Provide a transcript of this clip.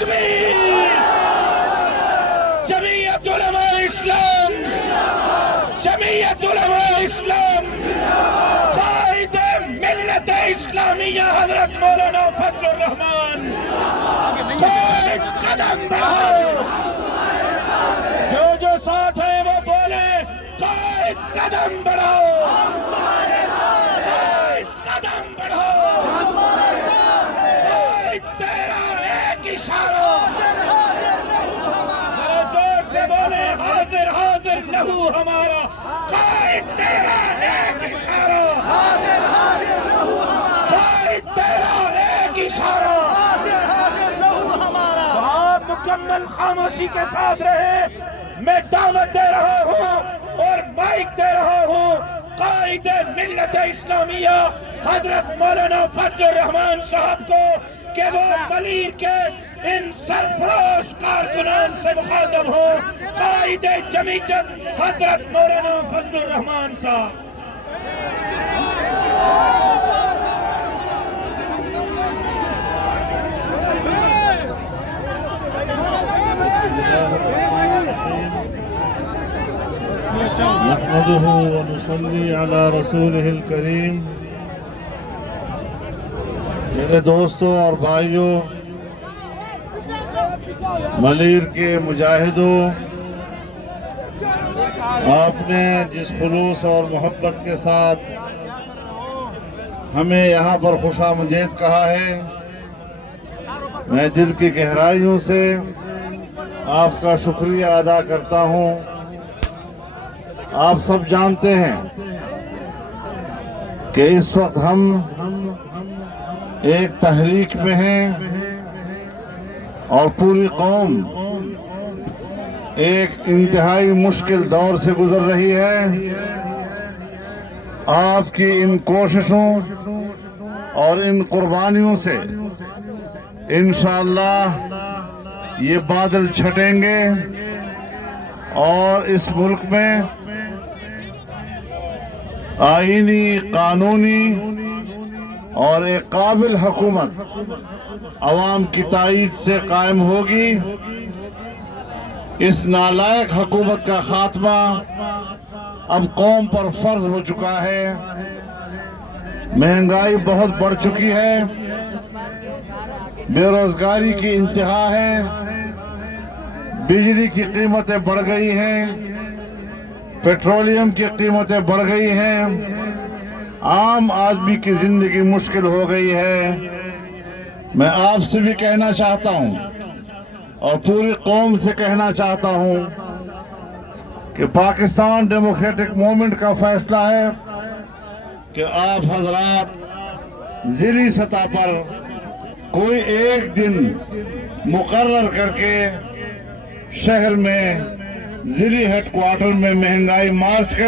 تکبیر جمعیت علماء اسلام جمعیت علماء اسلام قائد ملت اسلامیہ حضرت مولانا فضل الرحمان قائد قدم بڑھاؤ جو ساتھ ہیں وہ بولے قائد قدم بڑھاؤ قائد قدم بڑھاؤ قائد تیرا ایک اشارہ ذرا زور سے بولے حاضر حاضر لہو ہمارا قائد تیرا ایک اشارہ قائد تیرا ایک اشارہ آپ مکمل خاموشی کے ساتھ رہے میں دعوت دے رہا ہوں اور مائک دے رہا ہوں قائد ملت اسلامیہ حضرت مولانا فضل الرحمان صاحب کو کہ وہ ملیر کے ان سرفراش کارکنان سے مخاطب ہوں قائد جمعیت حضرت مولانا فضل الرحمان صاحب نحمده ونصلي على رسوله الكريم میرے دوستوں اور بھائیوں ملیر کے مجاہدوں آپ نے جس خلوص اور محبت کے ساتھ ہمیں یہاں پر خوش آمدید کہا ہے میں دل کی گہرائیوں سے آپ کا شکریہ ادا کرتا ہوں آپ سب جانتے ہیں کہ اس وقت ہم ایک تحریک میں ہیں اور پوری قوم ایک انتہائی مشکل دور سے گزر رہی ہے آپ کی ان کوششوں اور ان قربانیوں سے انشاءاللہ یہ بادل چھٹیں گے اور اس ملک میں آئینی قانونی اور ایک قابل حکومت عوام کی تائید سے قائم ہوگی اس نالائق حکومت کا خاتمہ اب قوم پر فرض ہو چکا ہے مہنگائی بہت بڑھ چکی ہے بے روزگاری کی انتہا ہے بجلی کی قیمتیں بڑھ گئی ہیں پیٹرولیم کی قیمتیں بڑھ گئی ہیں عام آدمی کی زندگی مشکل ہو گئی ہے میں آپ سے بھی کہنا چاہتا ہوں اور پوری قوم سے کہنا چاہتا ہوں کہ پاکستان ڈیموکریٹک موومنٹ کا فیصلہ ہے کہ آپ حضرات ضلعی سطح پر کوئی ایک دن مقرر کر کے شہر میں ضلعی ہیڈ کوارٹر میں مہنگائی مارچ